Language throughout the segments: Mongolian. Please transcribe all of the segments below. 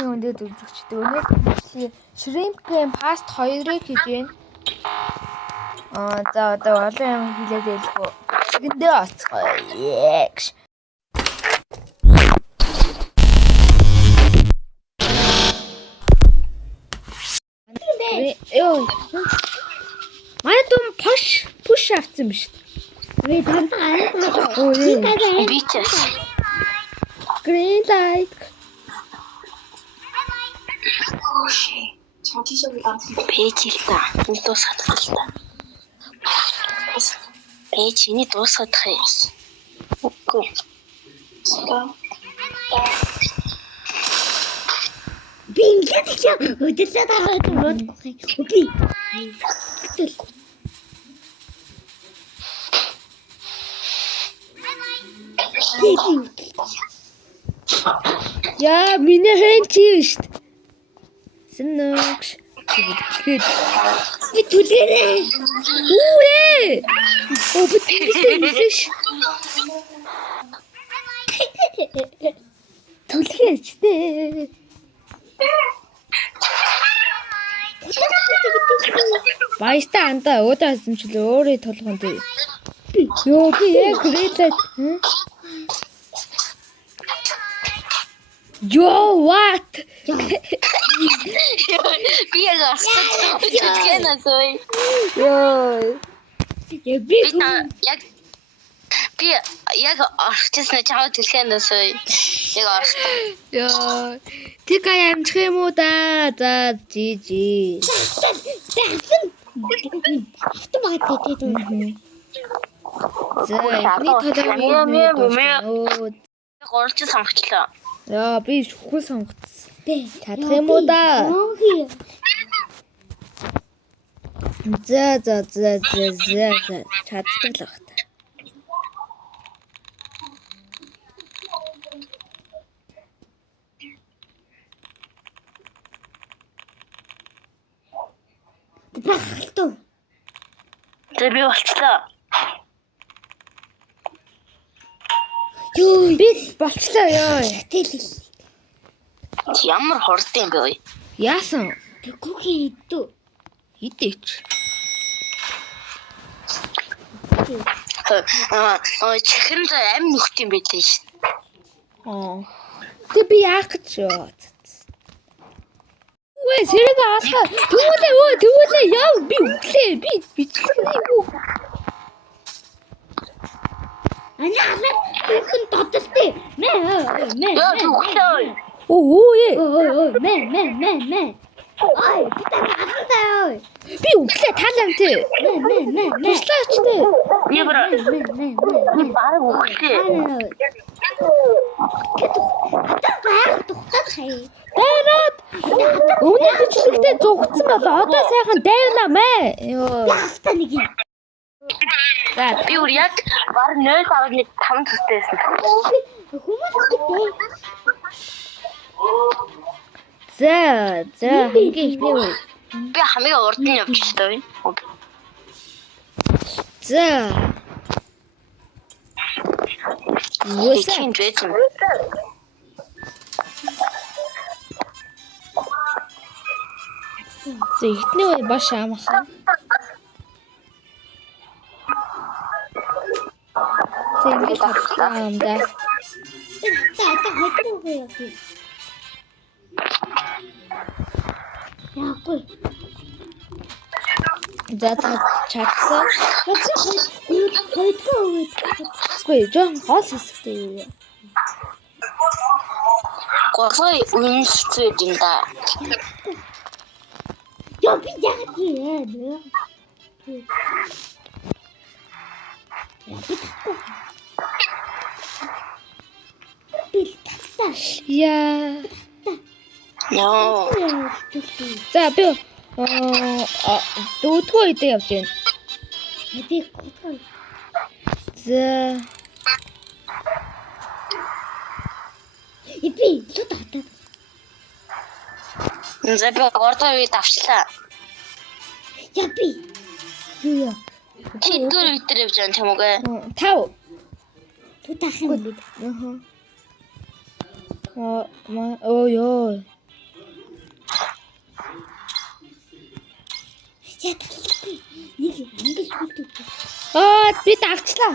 Монголын өндөд үзэгчтэй өнөөдөр Shrimp Game Past 2-ыг хийж байна. За одоо олон юм хэлээд байлгүй. Тэгэндээ оцгоё. Йоо. Манай том push авсан биш. Ой дандаа Beaches. Green light. Пэйж л та. Энэ дуусгах л та. Пэйж ini дуусгах юм. Үгүй. би ингээд ч өдөрлөө таагаад бодох юм. Үгүй. Яа, миний хэн чи шүү дээ. Сэнэгш. Тэгэхэд Би түлээрээ. Үе! Би тэндээс түлхээч дээ. Баяста анда өөдөөсөн ч л өөрөө толгоон дээ. Йоо би яг гэрээтэй. Yo, what? Би яг асууж байна сой. Йоо. Би яг орчихсан чамд төлхөн сой. Яг орсон. Йоо. Тэг амжих юм уу да? За жи. За, эхний толгойн Гурч сонгочлоо. Яа, би шүхүү сонгоцсон. Чадах юм уу да? За. Чаддаг л багт. Бахалтуу. Тэр би болчлоо. Юу, би болчлоо ёо. Тэгэл. Ямар хурдан бэ ой. Яасан? Тэгэхгүй идүү. Хидээч. Чихэнд амин нөхт юм байлээ ш. Тэг би яах гэж ёо. Үгүй сэрэг аалгаа. Төвлөө яв би өглөө би бичлээ юу. Анаа хүн дотостэй. Яа өглөө. Оо ээ. Мэ. Ой, би таа. Би өглөө таалам тий. Туслаач тий. Ямар баг өглөө. Дайраад. Өмнө бичлэгтээ зугцсан бол одоо сайхан дайрнаа мэ. Йоо. Яста нэг юм. За Би өөр яг баг 0.5 төстэйсэн. Хүмүүс За ингээ ихний үе. Би хамгийн урд нь явчихлаа. За. Юуса. Чин дрэжин. За ихний үе баш амхан. За ингээ хатсан юм да. та хайхгүй яа. Яахгүй. За чатсан. Хайхгүй. Үгүй жоон гол хэсэгтэй юу. Госой үнэлцээд юм да. Яа би яг тийм. Яа. Яа. За би дүүтгөө идэ явж байна. Би гоо. За. Би лут хатаа. За би ордоо үе давчлаа. Я би. Юу яа. Чи дөрөв витер явж байгаа юм уу? 5. Тутах юм бид. Оо ёо. Я талахгүй. Нэг англи сүлдүү. Би дагчлаа.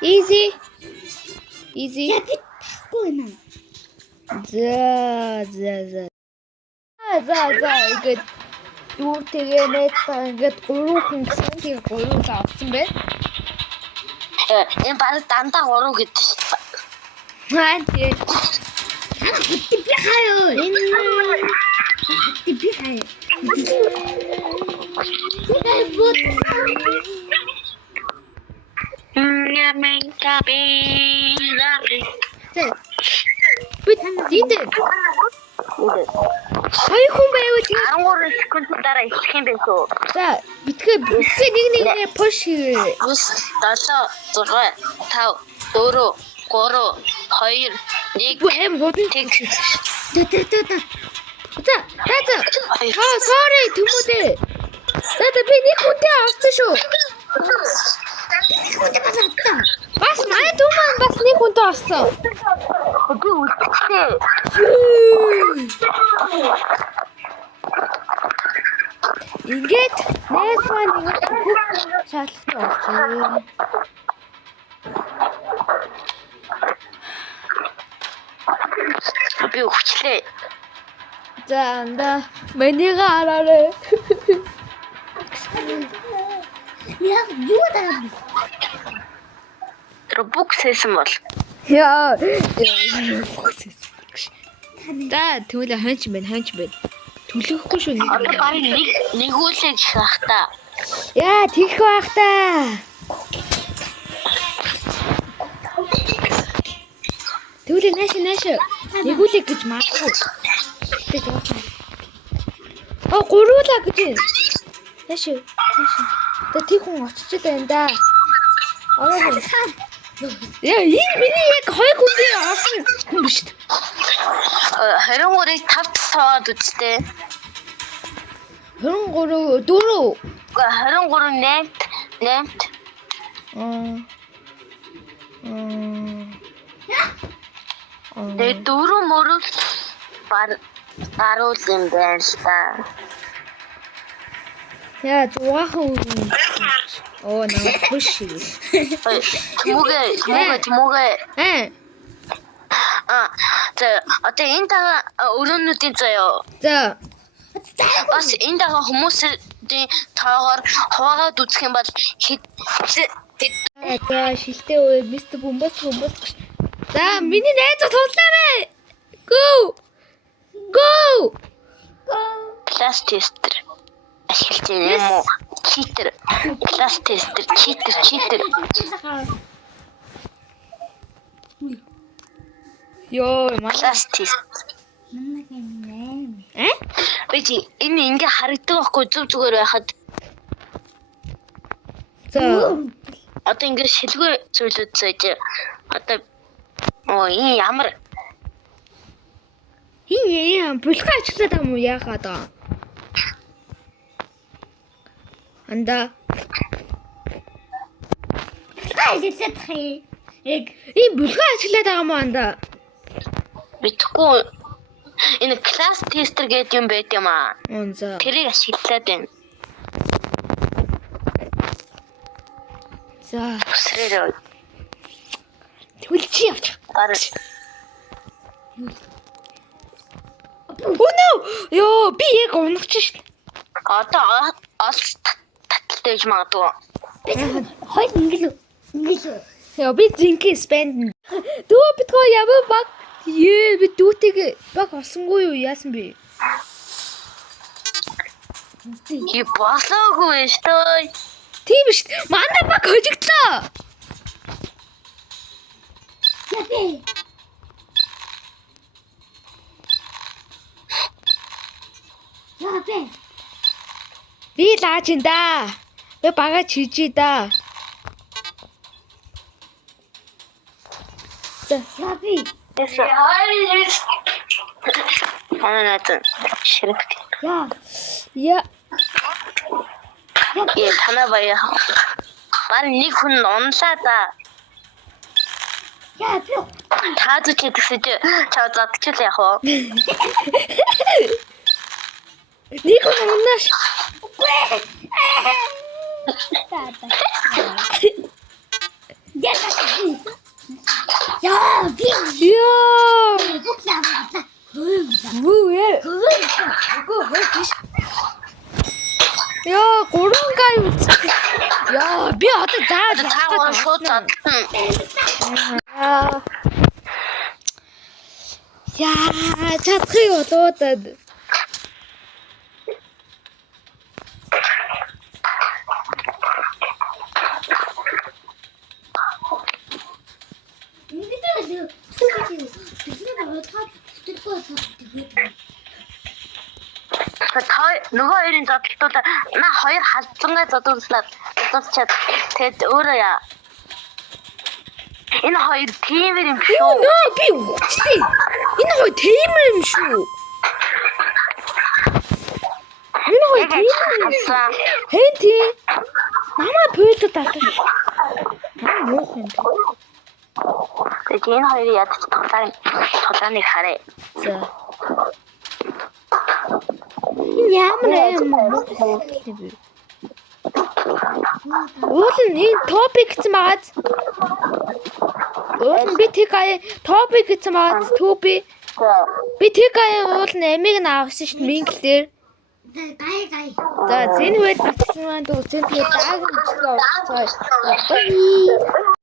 Easy. Я би тахгүй байна. За. Ингээд дүүр тэгээ найзлаа ингээд 3 хүн гэсэн тэгээ 3 авсан байна. Энэ баг дандаа 3 гэдэг шүү дээ. Хаа тий. Хитти би хаяа. Хитти би хаяа. Я бот. Би энд хоёр хүн байвал тэгээ 13 секунд дараа ихлэх юм байх уу? за битгээ нэг push хийгээ. 9 7 6 5 4 3 2 1 Бүү аим худан тэг. За. Sorry төмөдөө. За би нэг хүнтэй авсан шүү. Бас манай төмөн бас нэг хүнтэй авсан. Би үлдчихлээ. Ингээд найз маань ингээд шаардлагатай болчихсон. Би өвчлээ. За манийга хараарай. Яг юу даа. Робокс хийсэн бол. Яа. За тэгвэл ханч байна. Төлөхгүй шүү нэг. Одоо баг нэгүүлээ гэх бах та. Яа тэгэх байх та. Тэгвэл нааш нэгүүлээ гэж магадгүй. Тэгтээ жоохон. Гуруулаа гэж байна. Нааш. Тэ тийм хүн очиж байна да. Яа энэ миний яг хоёр хүндээ авсан хүн биш үү? 23-ыг 5 цаад үстэй. 23 4. 23 8. Тэгээ 4 мөрөв баруул юм байна л та. Яа зугахан үгүй. Намайг push хийе. Тэмүгэ. За одоо энэ тага өрөөнүүдийн заяа. За. Бас энэ тага хүмүүсийн таагаар хуваагаад үзэх юм бол За шилтэй үе мистер бомбос. За миний найз тулаарай. Go. Класс тестер ашиглаж байна юм уу? Читер. Класс тестер читер. Йоо манай Класс тест. Бэжи энэ ингээ харагддаг байхгүй зүгээр байхад. За. Одоо ингээ шилгүй зүйлүүд зөөж. Одоо энэ ямар Хин булхан ачлаад юм уу яахад аа? Анда. Энэ булхан ачлаад байгаа юм уу анда? мэдхгүй энэ класс тестер гэдэг юм байт юм аа. За. Тэрийг ашиглаад байна. За. Өсрээрөө. Тэгвэл чи явчих. Бараг Ёо би яг унагч шин. одоо олс таталтай гэж магадгүй. Хой ингээл. Яа би зинхээ спенд. Дөө битгоо яваа баг. Би дүүтэйг баг олсонгүй юу яасан бэ? Болоогүй шүү. Тийм шүү. Манай баг хожигдлоо. Яа. Би лааж ин да. Би бага чижи да. Яби. Ананатын ширэг. Я. Танаа баяа. Баг нэг хүн унлаа да. Яби. Таад ч гэдэгсэж чав задчихлаа яг уу. Нэг хүн унаш. Яа, би Яа. бухлаа. Юу яа. Үгүй хой биш. Яа, 3 гай үз. Яа, би одоо зааж Цаагаар шууд татсан. Яа, чадхыг болоодад. Ингэдэг бид нар бодоход Нөгөө хоёрын зодтолтууд на хоёр халдсангаа зодуулчаад тэгэд өөрөө яа. Энэ хоёр тиймэр юм шүү. Нөө би үгчлээ. Энэ гой теймэр юм шүү. Энэ гой теймэр юм шүү. Хэн тий? Намаа пөөдө татсан. Наа юу юм бэ? Тэгээд энэ хоёрын ядч тоглоомыг харъя. За. Ямар юм бэ? Уул нь топик гэсэн магаз. Уул нь би тэг ая топик гэсэн магаз төби. Би тэг ая уул нь амиг нь авсан шүү дээ минглээр. гай. За зэн үед батсан маань дүү зэн тэгээд дааг нь өчтөө орцгоо. Бай.